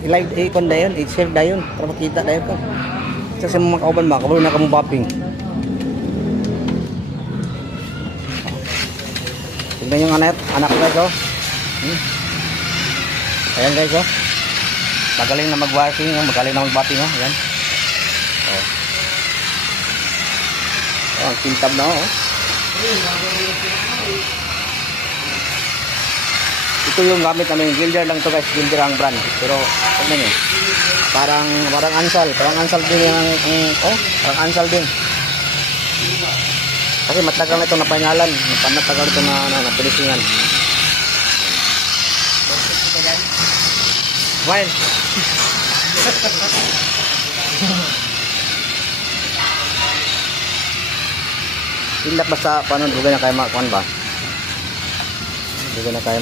I-live ikon na yun, i-share na yun para makita na yun ko. Sa mga kauban na kamong bapping. Tignan yung anak guys oh. Ayan guys oh. Magaling na mag-working, magaling na mag-bapping oh. Ayan. Oh. Oh, ang kintab na oh. Ito yung gamit namin, Gilder lang to guys, Gilder ang brand. Pero tignan niyo. Parang ansal din yung parang ansal din. Kasi matagal na ito na pangalan, matagal ito na pinisingan. Well. Hindi basta paano dugay na kayo makakuan ba? Dugay na kayo